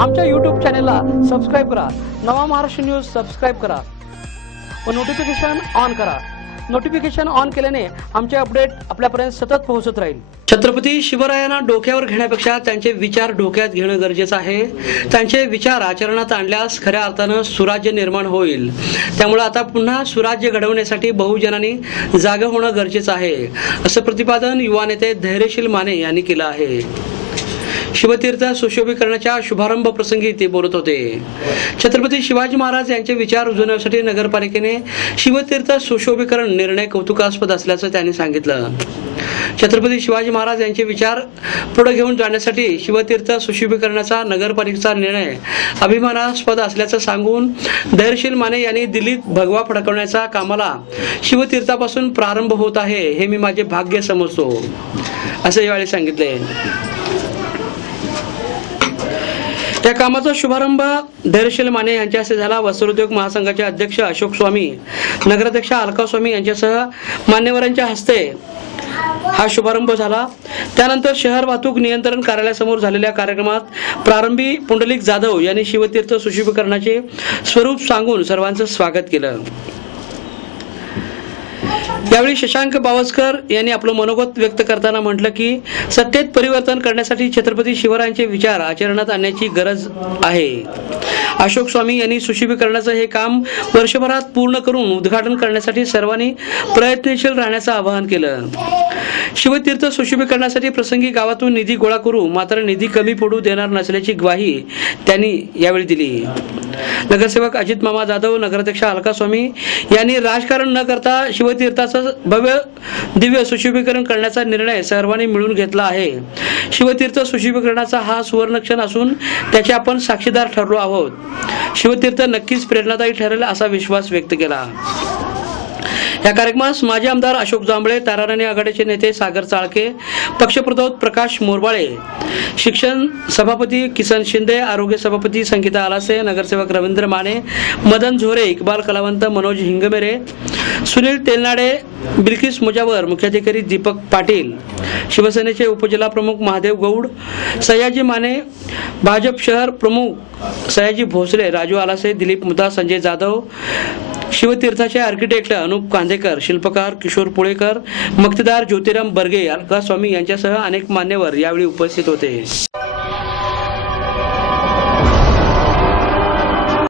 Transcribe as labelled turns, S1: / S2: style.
S1: आमच्या यूट्यूब चॅनेलला सबस्क्राईब करा. नवा महाराष्ट्र न्यूज सबस्क्राईब करा. व नोटिफिकेशन ऑन करा. नोटिफिकेशन ऑन केल्याने आमचे अपडेट आपल्यापर्यंत सतत पोहोचत राहील. छत्रपती शिवरायांना डोक्यावर घेण्यापेक्षा त्यांचे विचार डोक्यात घेणं गरजेचं आहे. त्यांचे विचार आचरणात आणल्यास खऱ्या अर्थानं सुराज्य निर्माण होईल. त्यामुळे आता पुन्हा सुराज्य घडवण्यासाठी बहुजनांनी जागा होणं गरजेचं आहे. असं प्रतिपादन युवा नेते धैर्यशील माने यांनी केलं आहे. शिवतीर्थ सुशोभीकरणाच्या शुभारंभ प्रसंगी ते बोलत होते. छत्रपती शिवाजी महाराज यांचे विचार रुजवण्यासाठी नगरपालिकेने शिवतीर्थ सुशोभीकरण निर्णय कौतुकास्पद असल्याचं त्यांनी सांगितलं. छत्रपती शिवाजी महाराज यांचे विचार पुढे घेऊन जाण्यासाठी शिवतीर्थ सुशोभीकरणाचा नगरपालिकेचा निर्णय अभिमानास्पद असल्याचं सांगून धैर्यशील माने यांनी दिल्लीत भगवा फडकवण्याच्या कामाला शिवतीर्थापासून प्रारंभ होत आहे हे मी माझे भाग्य समजतो. असं यावेळी सांगितले. या कामाचा शुभारंभ धैर्यशील माने यांच्या हस्ते झाला. वस्त्रोद्योग महासंघाचे अध्यक्ष अशोक स्वामी नगराध्यक्ष अलका स्वामी यांच्यासह मान्यवरांच्या हस्ते हा शुभारंभ झाला. त्यानंतर शहर वाहतूक नियंत्रण कार्यालयासमोर झालेल्या कार्यक्रमात प्रारंभी पुंडलिक जाधव यांनी शिवतीर्थ सुशुभीकरणाचे स्वरूप सांगून सर्वांचं स्वागत केलं. यावेळी शशांक बावस्कर यांनी आपलं मनोगत व्यक्त करताना म्हटलं की सत्तेत परिवर्तन करण्यासाठी छत्रपती शिवरायांचे विचार आचरणात आणण्याची गरज आहे. अशोक स्वामी यांनी सुशोभीकरणाचं हे काम वर्षभरात पूर्ण करून उद्घाटन करण्यासाठी सर्वांनी प्रयत्नशील राहण्याचं आवाहन केलं. शिवतीर्थ सुशोभीकरणासाठी प्रसंगी गावातून निधी गोळा करू मात्र निधी कमी पडू देणार नसल्याची ग्वाही त्यांनी यावेळी दिली. नगरसेवक अजित मामा जाधव नगराध्यक्ष अलका स्वामी यांनी राजकारण न करता शिवतीर्था मंदिराचं भव्य दिव्य सुशोभीकरण करण्याचा निर्णय सर्वांनी मिळून घेतला आहे. शिवतीर्थ सुशोभीकरणाचा हा सुवर्ण क्षण असून त्याचे आपण साक्षीदार ठरलो आहोत. शिवतीर्थ नक्कीच प्रेरणादायी ठरेल असा विश्वास व्यक्त केला. या कार्यक्रमास माजी आमदार अशोक जांभळे ताराराणी आघाडीचे नेते सागर चाळके पक्षप्रतोद प्रकाश मोरबाळे शिक्षण सभापती किसन शिंदे आरोग्य सभापती संगीता आलासे नगरसेवक रवींद्र माने मदन झोरे इकबाल कलावंत मनोज हिंगमेरे सुनील तेलनाडे बिल्किस मुजावर मुख्याधिकारी दीपक पाटील शिवसेनेचे उपजिल्हाप्रमुख महादेव गौड सयाजी माने भाजप शहर प्रमुख सयाजी भोसले राजू आलासे दिलीप मुदा संजय जाधव शिवतीर्थाचे आर्किटेक्ट अनुप कांदेकर शिल्पकार किशोर पुळेकर मक्तेदार ज्योतिराम बर्गे अलका स्वामी यांच्यासह अनेक मान्यवर यावेळी उपस्थित होते.